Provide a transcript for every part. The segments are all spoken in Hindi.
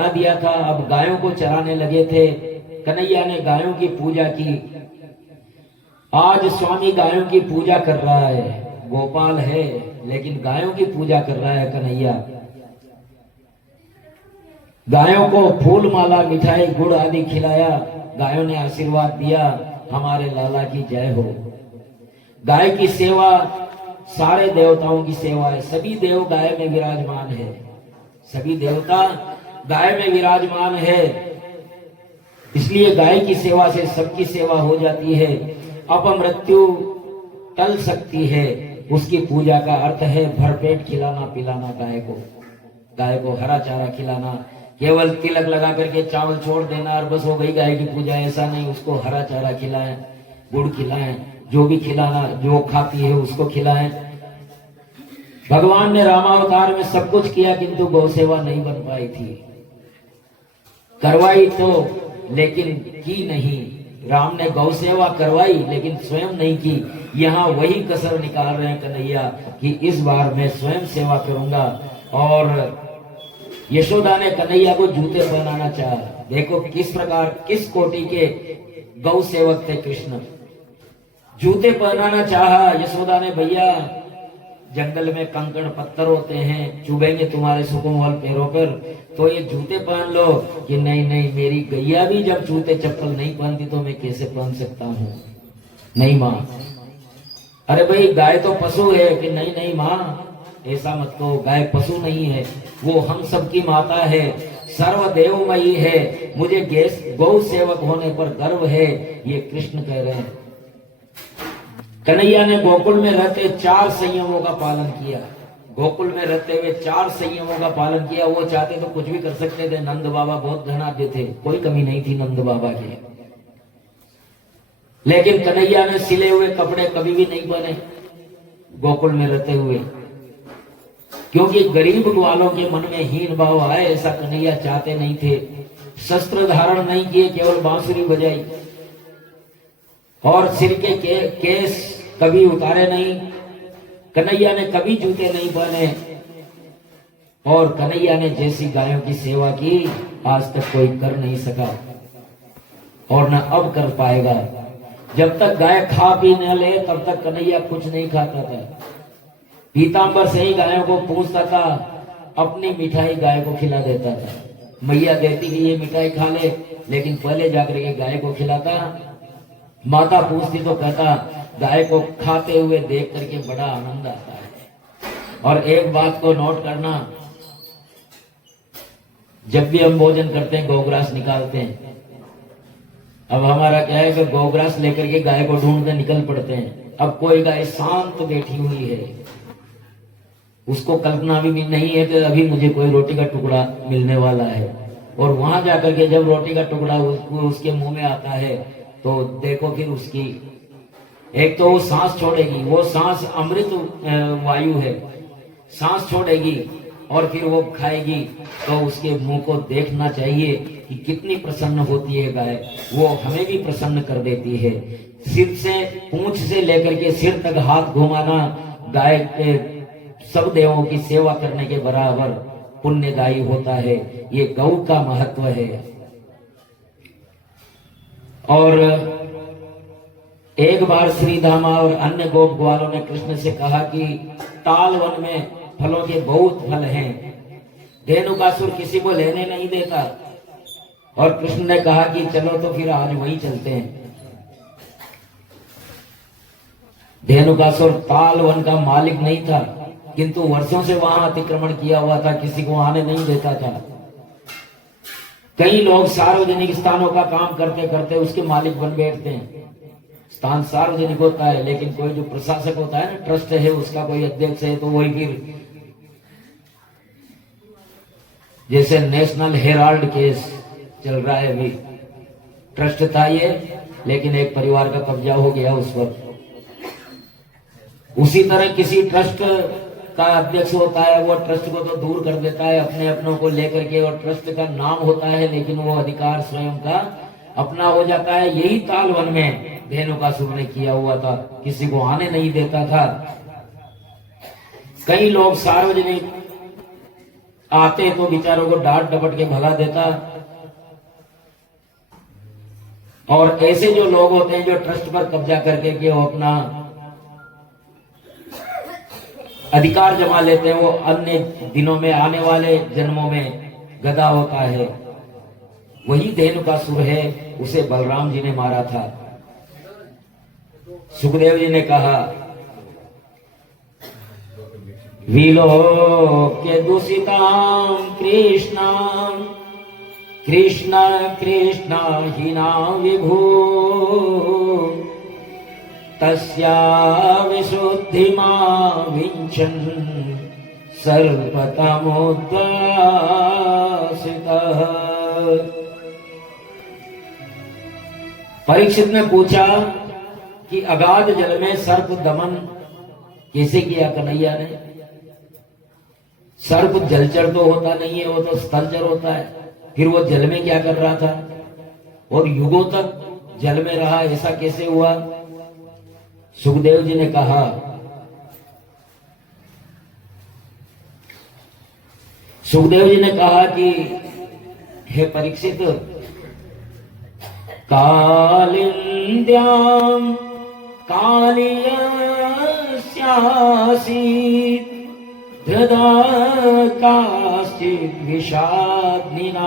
बना दिया था, अब गायों को चराने लगे थे। कन्हैया ने गायों की पूजा की। आज स्वामी गायों की पूजा कर रहा है, गोपाल है लेकिन गायों की पूजा कर रहा है कन्हैया। गायों को फूल माला मिठाई गुड़ आदि खिलाया, गायों ने आशीर्वाद दिया, हमारे लाला की जय हो। गाय की सेवा सारे देवताओं की सेवा है, सभी देव गाय में विराजमान है, सभी देवता गाय में विराजमान है, इसलिए गाय की सेवा से सबकी सेवा हो जाती है। अपमृत्यु टल सकती है, उसकी पूजा का अर्थ है भरपेट खिलाना पिलाना गाय को हरा चारा खिलाना। केवल तिलक लगा करके चावल छोड़ देना और बस हो गई गाय की पूजा, ऐसा नहीं। उसको हरा चारा खिलाएं, गुड़ खिलाएं, जो भी खिलाना, जो खाती है उसको खिलाएं। भगवान ने रामावतार में सब कुछ किया किंतु गौ सेवा नहीं बन पाई थी। करवाई तो लेकिन की नहीं। राम ने गौ सेवा करवाई लेकिन स्वयं नहीं की। यहाँ वही कसर निकाल रहे हैं कन्हैया कि इस बार मैं स्वयं सेवा करूंगा। और यशोदा ने कन्हैया को जूते पहनाना चाहा। देखो किस प्रकार, किस कोटि के गौ सेवक थे कृष्ण। जूते पहनाना चाहा यशोदा ने। भैया जंगल में कंकड़ पत्थर होते हैं, चुभेंगे तुम्हारे सुकोमल पैरों पर, तो ये जूते पहन लो। कि नहीं नहीं, मेरी गैया भी जब जूते चप्पल नहीं पहनती तो मैं कैसे पहन सकता हूँ। नहीं माँ। अरे भाई गाय तो पशु है। कि नहीं नहीं माँ, ऐसा मत कहो, गाय पशु नहीं है, वो हम सबकी माता है, सर्वदेवमयी है, मुझे गौ सेवक होने पर गर्व है, ये कृष्ण कह रहे हैं। कन्हैया ने गोकुल में रहते 4 संयमों का पालन किया। गोकुल में रहते हुए 4 संयमों का पालन किया। वो चाहते तो कुछ भी कर सकते थे। नंद बाबा बहुत धनाढ्य थे, कोई कमी नहीं थी नंद बाबा की, लेकिन कन्हैया ने सिले हुए कपड़े कभी भी नहीं पहने गोकुल में रहते हुए, क्योंकि गरीब ग्वालों के मन में हीन भाव आए, ऐसा कन्हैया चाहते नहीं थे। शस्त्र धारण नहीं किए, केवल बांसुरी बजाई, और सिर के केस कभी उतारे नहीं। कन्हैया ने कभी जूते नहीं पहने, और कन्हैया ने जैसी गायों की सेवा की आज तक कोई कर नहीं सका और न अब कर पाएगा। जब तक गाय खा पी न ले तब तक कन्हैया कुछ नहीं खाता था। पीतांबर से ही गायों को पूछता था, अपनी मिठाई गाय को खिला देता था। मैया देती कि ये मिठाई खा ले, लेकिन पहले जाकर के गाय को खिलाता। माता पूछती तो कहता, गाय को खाते हुए देख करके बड़ा आनंद आता है। और एक बात को नोट करना, जब भी हम भोजन करते हैं गौग्रास निकालते हैं। अब हमारा क्या है कि गौग्रास लेकर के गाय को ढूंढते निकल पड़ते हैं। अब कोई गाय शांत बैठी हुई है, उसको कल्पना भी नहीं है कि अभी मुझे कोई रोटी का टुकड़ा मिलने वाला है, और वहां जाकर के जब रोटी का टुकड़ा उसके मुंह में आता है तो देखो फिर उसकी, एक तो वो सांस छोड़ेगी, वो सांस अमृत वायु है, सांस छोड़ेगी और फिर वो खाएगी। तो उसके मुंह को देखना चाहिए कि कितनी प्रसन्न होती है गाय। वो हमें भी प्रसन्न कर देती है। सिर से, पूंछ से लेकर के सिर तक हाथ घुमाना गाय के सब देवों की सेवा करने के बराबर पुण्यदायी होता है। ये गौ का महत्व है। और एक बार श्री धामा और अन्य गोप ग्वालों ने कृष्ण से कहा कि ताल वन में फलों के बहुत फल हैं, धेनुकासुर किसी को लेने नहीं देता। और कृष्ण ने कहा कि चलो तो फिर आज वहीं चलते हैं। धेनुकासुर ताल वन का मालिक नहीं था, किंतु वर्षों से वहां अतिक्रमण किया हुआ था, किसी को आने नहीं देता था। कई लोग सार्वजनिक स्थानों का काम करते करते उसके मालिक बन बैठते हैं। स्थान सार्वजनिक होता है, लेकिन कोई जो प्रशासक होता है ना, ट्रस्ट है, उसका कोई अध्यक्ष है, तो वही फिर जैसे नेशनल हेराल्ड केस चल रहा है अभी, ट्रस्ट था ये, लेकिन एक परिवार का कब्जा हो गया उस पर। उसी तरह किसी ट्रस्ट का अध्यक्ष होता है, वो ट्रस्ट को तो दूर कर देता है अपने अपनों को लेकर के, और ट्रस्ट का नाम होता है लेकिन वो अधिकार स्वयं का अपना हो जाता है। यही तालवन में धेनुकासुर ने किया हुआ था, किसी को आने नहीं देता था। कई लोग सार्वजनिक आते तो बेचारों को डांट डपट के भगा देता। और ऐसे जो लोग होते हैं जो ट्रस्ट पर कब्जा करके के वो अपना अधिकार जमा लेते हैं, वो अन्य दिनों में आने वाले जन्मों में गधा होता है। वही धेनुकासुर है, उसे बलराम जी ने मारा था। सुखदेव जी ने कहा विलोक्य दूषितां कृष्णां कृष्ण कृष्ण हीना विभू तस्या विशुद्धिमा विंचन् सर्वतमोद्वासितः। परीक्षित ने पूछा कि अगाध जल में सर्प दमन कैसे किया कन्हैया ने? सर्प जलचर तो होता नहीं है, वो तो स्थलचर होता है। फिर वो जल में क्या कर रहा था और युगों तक जल में रहा, ऐसा कैसे हुआ? सुखदेव जी ने कहा कि हे परीक्षित, कालिन्द्यां कालियस्यासीत् हृदा काश्चित् विषाग्निनां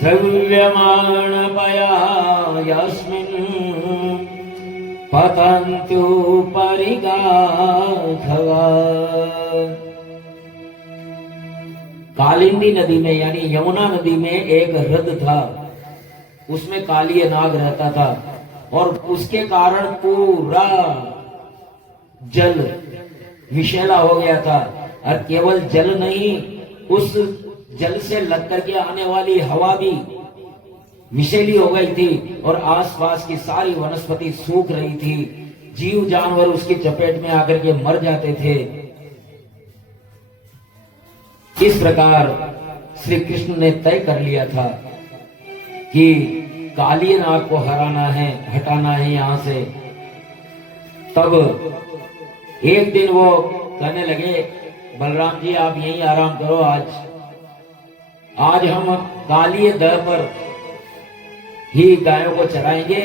श्रव्यमाणपया यस्मिन् पतन्तु परिगाधवा। कालिंदी नदी में यानी यमुना नदी में एक हृद था, उसमें कालीय नाग रहता था और उसके कारण पूरा जल विषैला हो गया था। और केवल जल नहीं, उस जल से लग करके आने वाली हवा भी विषैली हो गई थी और आसपास की सारी वनस्पति सूख रही थी। जीव जानवर उसकी चपेट में आकर के मर जाते थे। इस प्रकार श्री कृष्ण ने तय कर लिया था कि काली नाग को हराना है, हटाना है यहां से। तब एक दिन वो कहने लगे, बलराम जी आप यहीं आराम करो, आज हम काली दह पर ही गायों को चराएंगे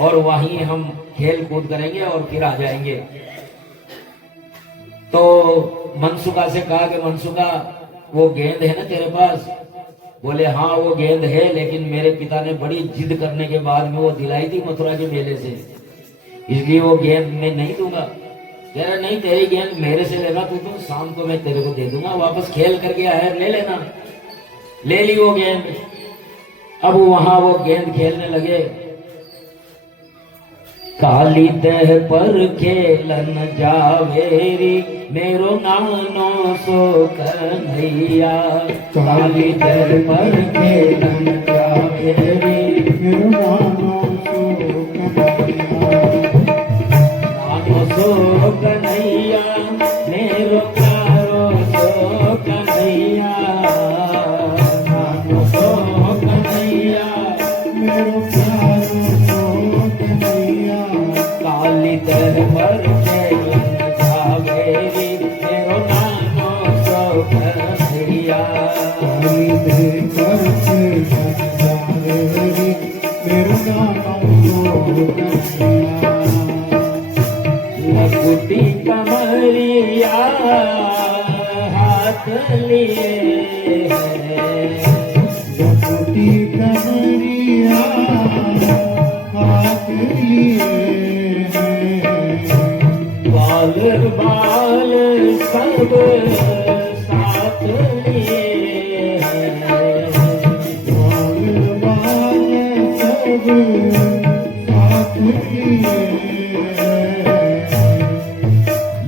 और वहीं हम खेल कूद करेंगे और फिर आ जाएंगे। तो मनसुका से कहा कि मनसुका वो गेंद है ना तेरे पास? बोले हाँ वो गेंद है, लेकिन मेरे पिता ने बड़ी जिद करने के बाद में वो दिलाई थी मथुरा के मेले से, इसलिए वो गेंद मैं नहीं दूंगा। कह रहा नहीं, तेरी गेंद मेरे से लेना, तू तो शाम को मैं तेरे को दे दूंगा, वापस खेल करके आया ले लेना। ले ली वो गेंद। अब वहां वो गेंद खेलने लगे। काली दह पर खेलन जावेरी मेरो नानो सो कन्हैया। काली दह पर खेलन जावेरी मेरो नानो सो कन्हैया। नानो सो कन्हैया मेरो प्यारो सो कन्हैया। नानो सो कन्हैया मेरो प्यारो सो कन्हैया। काली दह पर खेलन जावेरी मेरो नानो सो कन्हैया। काली दह पर खेलन जावेरी मेरो नानो सो कन्हैया। लकुटी कमरिया हाथ लिए लकुटी कमरिया हाथ लिए बाल बाल सब साथ लिए बाल बाल सब साथ लिए।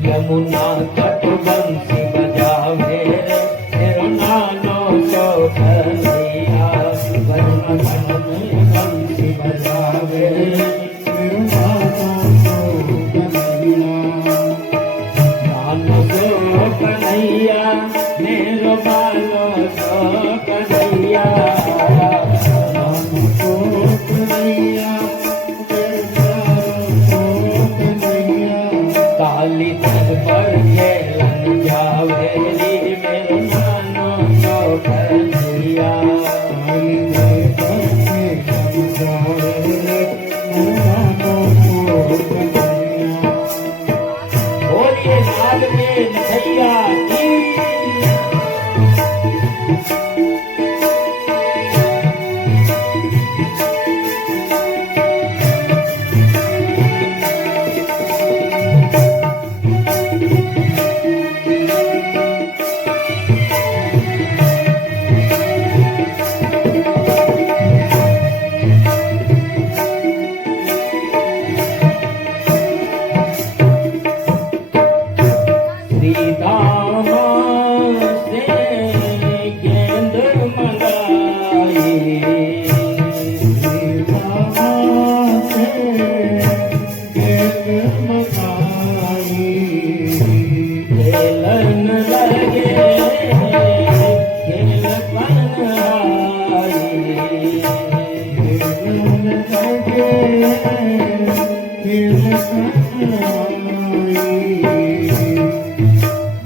यमुना तट बंसी बजावे मेरो नानो सो कन्हैया। वरुण वन में बंसी बजावे मेरो नानो सो कन्हैया। नानो सो कन्हैया मेरो बालो सो कन्हैया। नानो सो कन्हैया काली दह पर खेलन जावेरी मेरो कन्हैया। बोलिए नाग के नथैया की।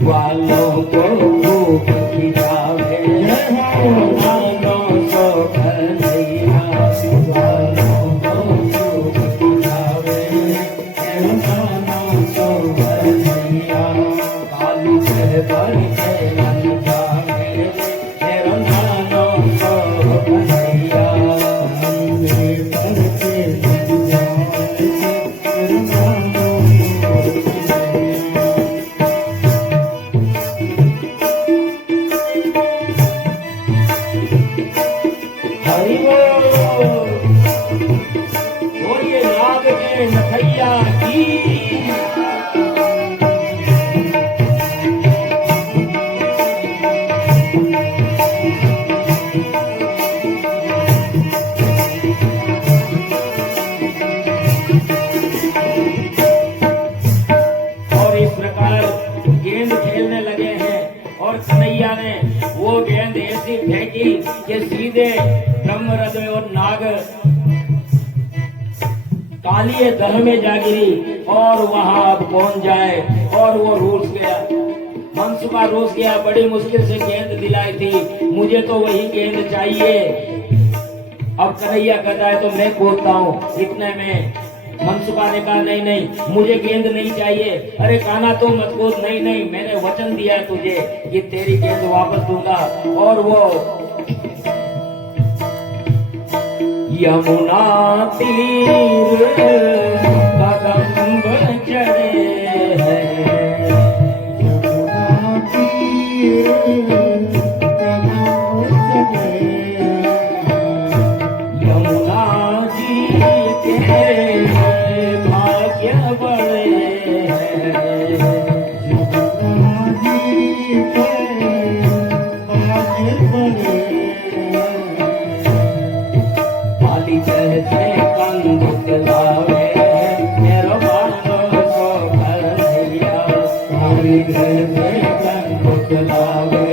वालों को खूब खिलावे नानों को कन्हैया। वालों को खूब खिलावे नानों को कन्हैया। काली पर के मन जावे नानों को कन्हैया। बोलिए नाग के नथैया की। और इस प्रकार गेंद खेलने लगे हैं और कन्हैया ने वो गेंद ऐसी फेंकी कि सीधे ब्रह्मरथ में और नाग कालिए दह में जा गिरी और वहां अब कौन जाए। और वो रूस गया, मनसुबा रूस गया। बड़ी मुश्किल से गेंद दिलाई थी, मुझे तो वही गेंद चाहिए। अब कन्हैया कहता है तो मैं कूदता हूँ। इतने में मनसुबा ने कहा नहीं नहीं मुझे गेंद नहीं चाहिए। अरे कान्हा तो मत कूद। नहीं नहीं मैंने वचन दिया है तुझे कि तेरी गेंद वापस दूंगा। और वो यमुना तीर कदम्ब चढ़े हैं। यमुना तीर यमुना जी के भाग्य बड़े हैं। यमुना जी के भाग्य बड़े। जैसे कंदुक लावे मेरो बानो सो कन्हैया। जैसे कंदुक लावे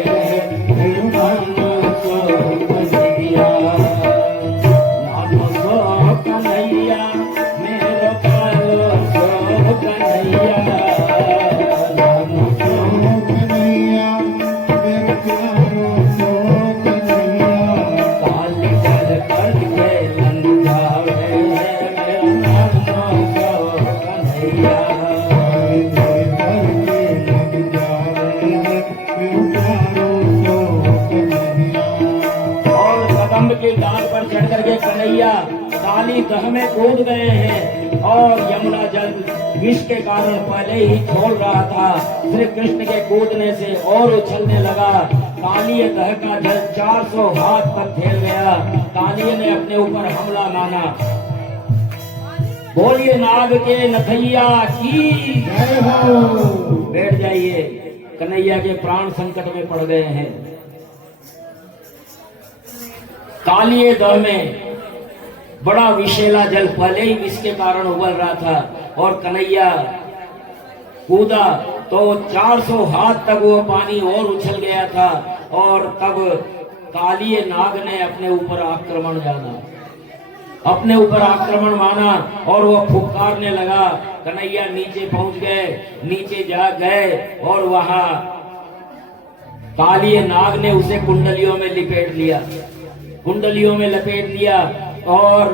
मेरो बानो सो कन्हैया। नानो सो कन्हैया मेरो बानो सो कन्हैया। नानो सो कन्हैया मेरो बानो सो कन्हैया। काली जल कर के के डाल पर चढ़ करके कन्हैया काली दह में कूद गए हैं। और यमुना जल विष के कारण पहले ही खोल रहा था। श्री कृष्ण के कूदने से और उछलने लगा। काली दह का जल 400 हाथ तक फैल गया। काली ने अपने ऊपर हमला माना। बोलिए नाग के नथैया की जय हो। बैठ जाइए, कन्हैया के प्राण संकट में पड़ गए हैं। कालिए दह में बड़ा विषैला जल पहले ही विष के कारण उबल रहा था और कन्हैया कूदा तो 400 हाथ तक वो पानी और उछल गया था। और तब कालिए नाग ने अपने ऊपर आक्रमण माना और वो फुफकारने लगा। कन्हैया नीचे पहुंच गए, नीचे जा गए और वहां कालिए नाग ने उसे कुंडलियों में लपेट लिया, कुंडलियों में लपेट लिया। और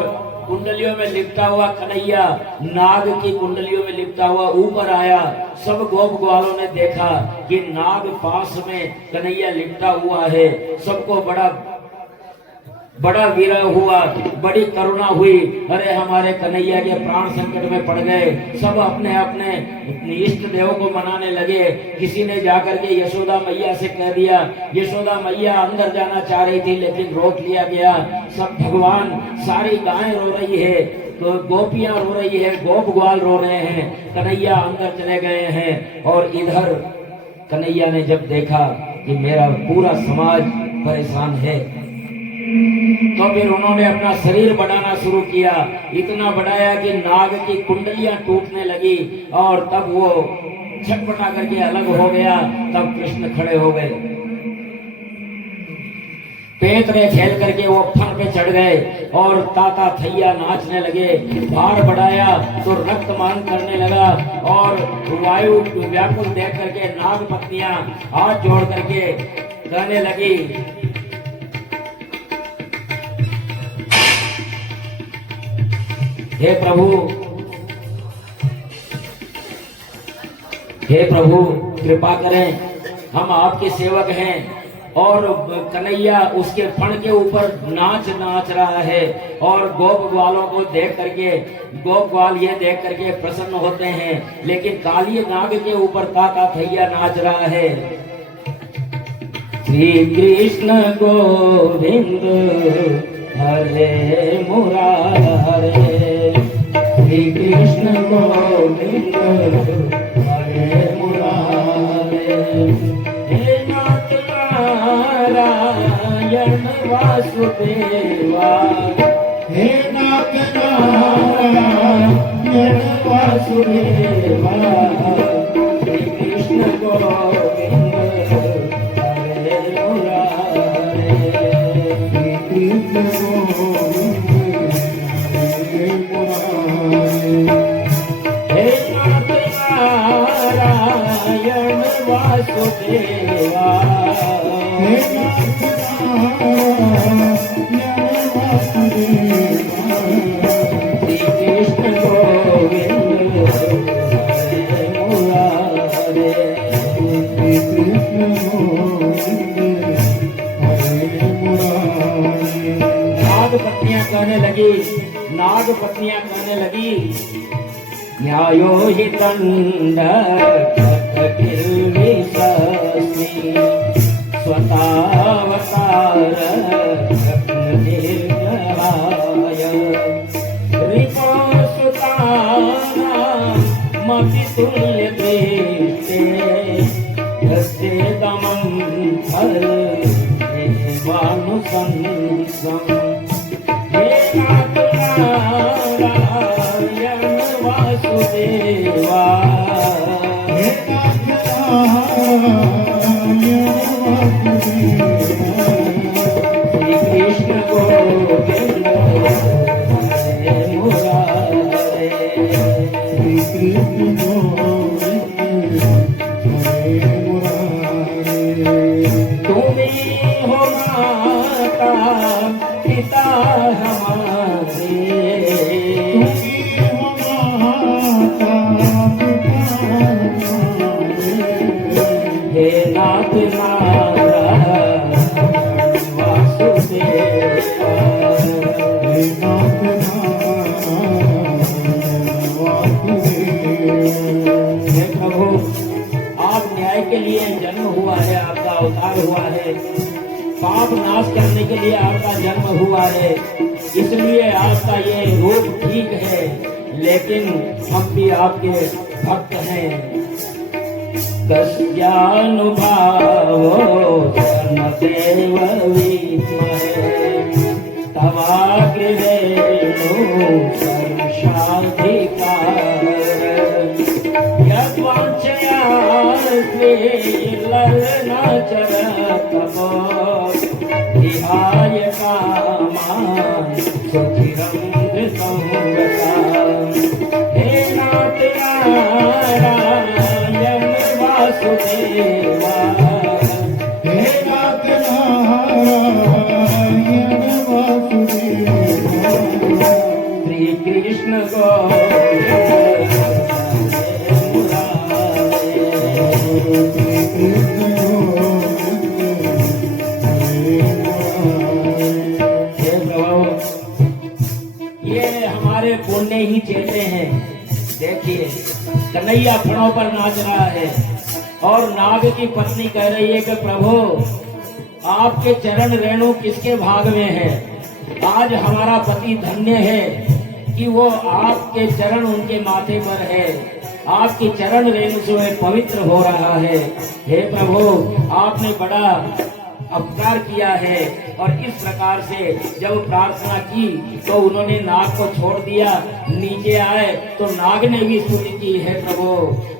कुंडलियों में लिपटा हुआ कन्हैया नाग की कुंडलियों में लिपटा हुआ ऊपर आया। सब गोप ग्वालों ने देखा कि नाग पास में कन्हैया लिपटा हुआ है। सबको बड़ा विरह हुआ, बड़ी करुणा हुई। अरे हमारे कन्हैया के प्राण संकट में पड़ गए। सब अपने अपने इष्ट देव को मनाने लगे। किसी ने जाकर के यशोदा मैया से कह दिया। यशोदा मैया अंदर जाना चाह रही थी लेकिन रोक लिया गया। सब भगवान, सारी गायें रो रही है, तो गोपियां रो रही है, गोप ग्वाल रो रहे हैं, कन्हैया अंदर चले गए हैं। और इधर कन्हैया ने जब देखा कि मेरा पूरा समाज परेशान है, तो फिर उन्होंने अपना शरीर बढ़ाना शुरू किया। इतना बढ़ाया कि नाग की कुंडलियां टूटने लगी और तब वो छटपटा करके अलग हो गया। तब कृष्ण खड़े हो गए, पेंतरे खेल करके वो फन पे चढ़ गए और ताता थैया नाचने लगे। भार बढ़ाया तो रक्तमान करने लगा और वायु व्याकुल देख करके नाग पत्नियां हाथ जोड़ करके कहने लगी, हे प्रभु, हे प्रभु कृपा करें, हम आपके सेवक हैं। और कन्हैया उसके फण के ऊपर नाच रहा है और गोप ग्वालों को देख करके, गोप ग्वाल ये देख करके प्रसन्न होते हैं। लेकिन कालिए नाग के ऊपर ताता थैया नाच रहा है। श्री कृष्ण गोविंद हरे मुरारे, श्री कृष्ण गोविंद हरे मुरारे। हे नाथ नारायण वासुदेवा, हे नाथ नारायण वासुदेवा, श्री कृष्ण गोविंद हरे मुरारे। श्री कृष्ण गोविंद हरे मुरारे। हे नाथ नारायण वासुदेवा, हे नाथ नारायण वासुदेवा, श्री कृष्ण गोविंद हरे मुरारे। श्री कृष्ण गोविंद हरे मुरारे। नाग पत्नियां कहने लगी, नाग पत्नियां कहने लगी, न्यायो हि दंड कृतकिल्बिषस्मि, स्वतावतार निर्जराय, रिपोसुतानामपि तुल्यदृष्टे, यस्येदमं फलमेवानुशंसम्। हे नाथ नारायण वासुदेवा, हे नाथ नारायण वासुदेवा, श्री कृष्ण गोविंद हरे मुरारे। श्री कृष्ण गोविंद हरे मुरारे। तुम्ही हो माता पिता हमारे, तुम्ही हो माता पिता हमारे। हे नाथ नारायण वासुदेवा, हे नाथ नारायण वासुदेवा। हे प्रभु, आप न्याय के लिए जन्म हुआ है, आपका अवतार हुआ है, पाप नाश करने के लिए आपका जन्म हुआ है, इसलिए आपका ये रूप ठीक है। लेकिन हम भी आपके भक्त हैं। कस्यानुभावो धर्मदेव विद्महे, तवाग्रेणु सर्वशाधिकार, यद्वाञ्छया ललनाचरतपो, विहाय कामान् सुचिरं धृतं गता। हे नाथ नारायण वासुदेवा, हे कृष्ण गोविंद हे प्रभु, ये हमारे पुण्य ही चेते हैं। देखिए कन्हैया फणों पर नाच रहा है और नाग की पत्नी कह रही है कि प्रभु आपके चरण रेणु किसके भाग में है। आज हमारा पति धन्य है कि वो आपके चरण उनके माथे पर है, आपके चरण रेणु से वह पवित्र हो रहा है। हे प्रभु आपने बड़ा अपकार किया है। और इस प्रकार से जब प्रार्थना की तो उन्होंने नाग को छोड़ दिया, नीचे आए तो नाग ने भी स्तुति की, है प्रभु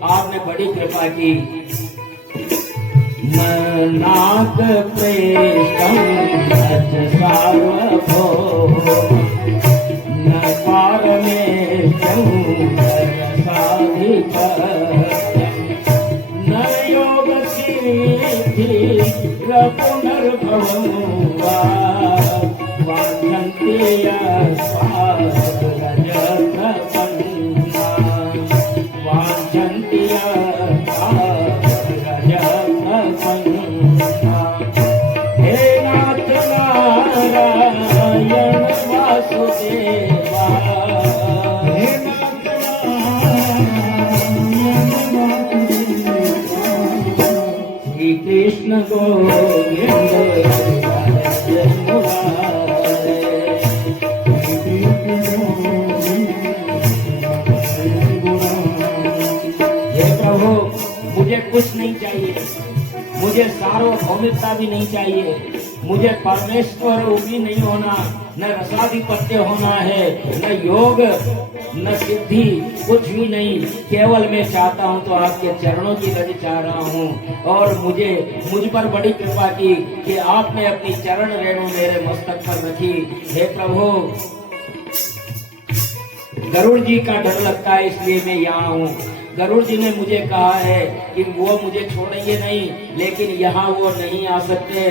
आपने बड़ी कृपा की। नाग प्रेष्टम सार्वभौम न पारमेष्टम न योग सिद्धि पुनर्भवं वा वाञ्छन्ति रजतपन्ना वाञ्छन्ति रजतपन्ना। हे नाथ नारायण वासुदेवा, हे नाथ नारायण श्री कृष्ण गोविंद हरे मुरारे। हे प्रभु मुझे कुछ नहीं चाहिए, मुझे सार्वभौमिकता भी नहीं चाहिए, मुझे परमेश्वर भी नहीं होना, न रसाधिपत्य होना है, न योग न सिद्धि, कुछ भी नहीं। केवल मैं चाहता हूँ तो आपके चरणों की रज चाह रहा हूँ। और मुझ पर बड़ी कृपा की कि आपने अपनी चरण रेणु मेरे मस्तक पर रखी। हे प्रभु गरुड़ जी का डर लगता है इसलिए मैं यहाँ हूँ। गरुड़ जी ने मुझे कहा है कि वो मुझे छोड़ेंगे नहीं, लेकिन यहाँ वो नहीं आ सकते।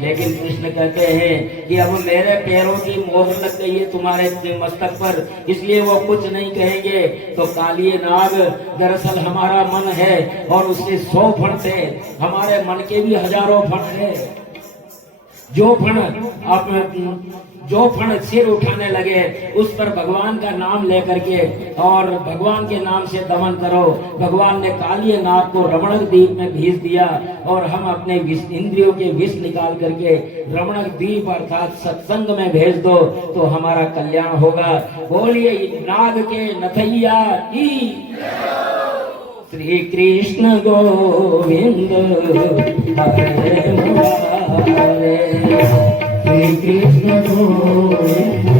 लेकिन कृष्ण कहते हैं कि अब मेरे पैरों की मोहर लग गई है तुम्हारे मस्तक पर, इसलिए वो कुछ नहीं कहेंगे। तो कालिए नाग दरअसल हमारा मन है और उसके 100 फण थे, हमारे मन के भी हजारों फण है। जो फण सिर उठाने लगे उस पर भगवान का नाम लेकर के और भगवान के नाम से दमन करो। भगवान ने कालिए नाग को रमणक द्वीप में भेज दिया और हम अपने इंद्रियों के विष निकाल करके रमणक द्वीप अर्थात सत्संग में भेज दो तो हमारा कल्याण होगा। बोलिए नाग के नथैया की। श्री कृष्ण गोविंद हरे मुरारे। श्री कृष्ण गोविंद